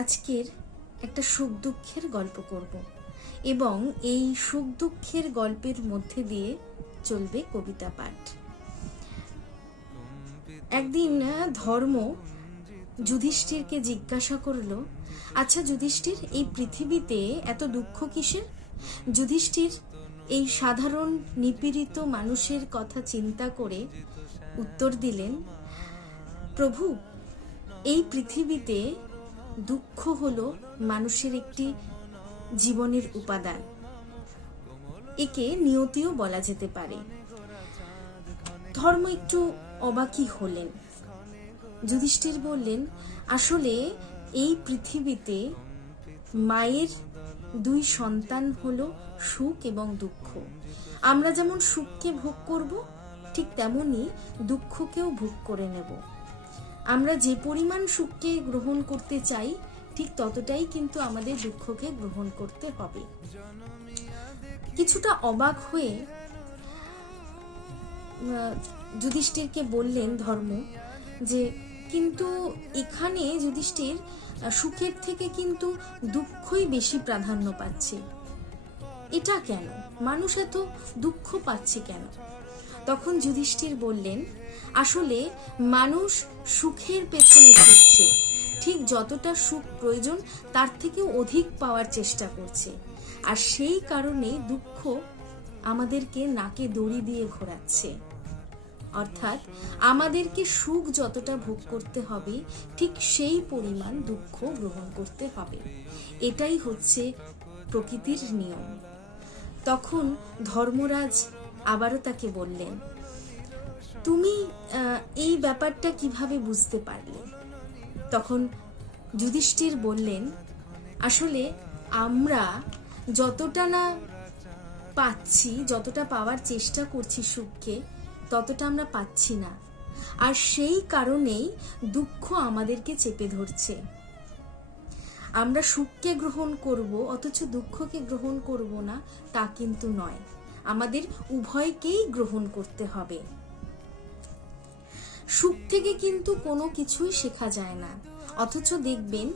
আজকের একটা সুখ দুঃখের গল্প করব এবং এই সুখ দুঃখের গল্পের মধ্যে দিয়ে চলবে কবিতা পাঠ। একদিন ধর্ম যুধিষ্ঠিরকে জিজ্ঞাসা করলো, আচ্ছা যুধিষ্ঠির, এই পৃথিবীতে এত দুঃখ কিসের? যুধিষ্ঠির এই সাধারণ নিপীড়িত মানুষের কথা চিন্তা করে উত্তর দিলেন, প্রভু, এই পৃথিবীতে দুঃখ হলো মানুষের একটি জীবনের উপাদান, একে নিয়তিও বলা যেতে পারে। ধর্ম একটু অবাকই হলেন। যুধিষ্ঠির বললেন, আসলে এই পৃথিবীতে মায়ের দুই সন্তান হলো সুখ এবং দুঃখ। আমরা যেমন সুখকে ভোগ করব, ঠিক তেমনি দুঃখকেও ভোগ করে নেব। আমরা যে পরিমাণ সুখকে গ্রহণ করতে চাই, ঠিক ততটাই কিন্তু আমাদের দুঃখকে গ্রহণ করতে হবে। কিছুটা অবাক হয়ে যুধিষ্ঠিরকে বললেন ধর্ম যে, কিন্তু এখানে যুধিষ্ঠির সুখের থেকে কিন্তু দুঃখই বেশি প্রাধান্য পাচ্ছে, এটা কেন? মানুষ এত দুঃখ পাচ্ছে কেন? তখন যুধিষ্ঠির বললেন, আসলে মানুষ সুখের পেছনে ছুটছে, ঠিক যতটা সুখ প্রয়োজন তার থেকেও অধিক পাওয়ার চেষ্টা করছে, আর সেই কারণে দুঃখ আমাদেরকে নাকে দড়ি দিয়ে ঘোরাচ্ছে। অর্থাৎ আমাদেরকে সুখ যতটা ভোগ করতে হবে, ঠিক সেই পরিমাণ দুঃখ গ্রহণ করতে হবে। এটাই হচ্ছে প্রকৃতির নিয়ম। তখন ধর্মরাজ আবারও তাকে বললেন, তুমি এই ব্যাপারটা কিভাবে বুঝতে পারলে? তখন যুধিষ্ঠির বললেন, আসলে আমরা যতটা না পাচ্ছি, যতটা পাওয়ার চেষ্টা করছি সুখকে, ততটা আমরা পাচ্ছি না, আর সেই কারণেই দুঃখ আমাদেরকে চেপে ধরছে। আমরা সুখকে গ্রহণ করব অথচ দুঃখকে গ্রহণ করব না, তা কিন্তু নয়। আমাদের উভয়কেই গ্রহণ করতে হবে। সুখ থেকে কিন্তু কোনো কিছুই শেখা যায় না, অথচ দেখবেন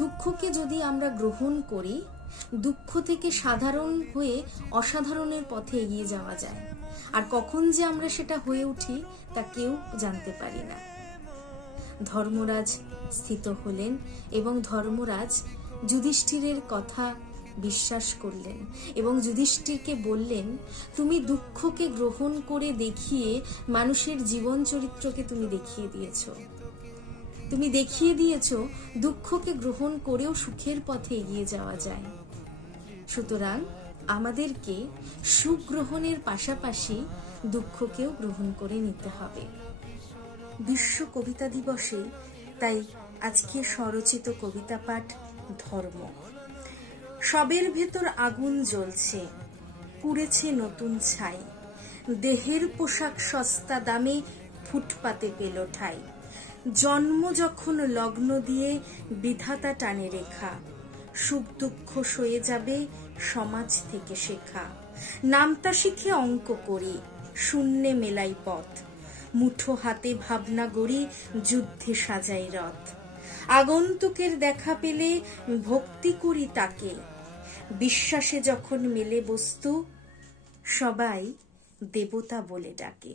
দুঃখকে যদি আমরা গ্রহণ করি, দুঃখ থেকে সাধারণ হয়ে অসাধারণের পথে এগিয়ে যাওয়া যায়। আর কখন যে আমরা সেটা হয়ে উঠি তা কেউ জানতে পারি না। ধর্মরাজ স্থিত হলেন এবং ধর্মরাজ যুধিষ্ঠিরের কথা বিশ্বাস করলেন এবং যুধিষ্ঠিরকে বললেন, তুমি দুঃখকে গ্রহণ করে দেখিয়ে মানুষের জীবন চরিত্রকে তুমি দেখিয়ে দিয়েছ দুঃখকে গ্রহণ করেও সুখের পথে এগিয়ে যাওয়া যায়। সুতরাং আমাদেরকে সুখ গ্রহণের পাশাপাশি দুঃখকেও গ্রহণ করে নিতে হবে। বিশ্ব কবিতা দিবসে তাই আজকে স্বরচিত কবিতা পাঠ ধর্ম। সবের ভেতর আগুন জ্বলছে, পুড়েছে নতুন ছাই, দেহের পোশাক সস্তা দামে ফুটপাতে পেল ঠাই। জন্ম যখন লগ্ন দিয়ে বিধাতা টানে রেখা, সুখ দুঃখ সয়ে যাবে সমাজ থেকে শেখা। নামতা শিখে অঙ্ক করি, শূন্যে মেলাই পথ, মুঠো হাতে ভাবনা গড়ি, যুদ্ধে সাজাই রথ। আগন্তুকের দেখা পেলে ভক্তি করি তাকে, বিশ্বাসে যখন মেলে বস্তু, সবাই দেবতা বলে ডাকে।